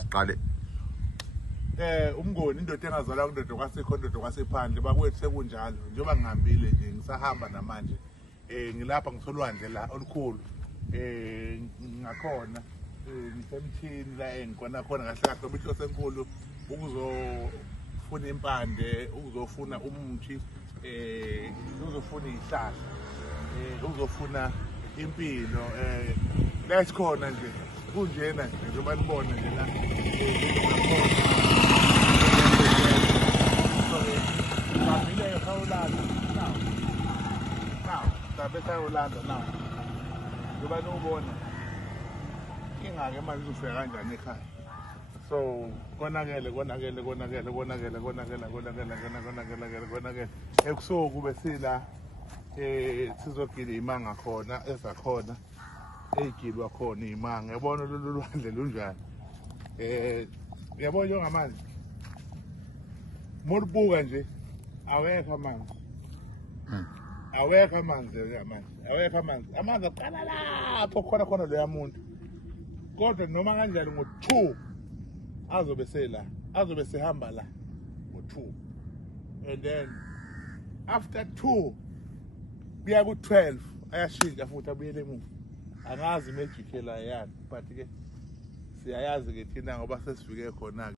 Siqale. Umngoni indoda engazalwa kundoda kwasekho indoda kwasephandle bakwethu sekunjalo njengoba ngihambile nje ngisahamba namanje ngilapha ngisolwandle la olukhulu ngakhona ngisemthini la engikona khona kahle kahle ngoba inhloso enkulu ukuzofuna impande ukuzofuna umuthi uzofuna izihlahla uzofuna impilo la sikhona nje kunjena nje njengoba nibona nje la Ulwandle now ngoba nobona ingake manje uzofika kanjani ekhaya so konakele ebusuku bese la sizogila imanga khona ezakhona egilwa khona imanga yabona lolu lwandle lunjani yabona njengamanje molibuka nje awekho amanzi awekho amanzi awekho amanzi aqala lapho khona leya muntu kodwa noma kanjani ngo2 azobe sela azobe sehamba la ngo2 and then after 2 kuya ku12 ayashintsha futhi abuyele emuva angazi magic la yani but ke siyayazi ke thina ngoba sesifike khona.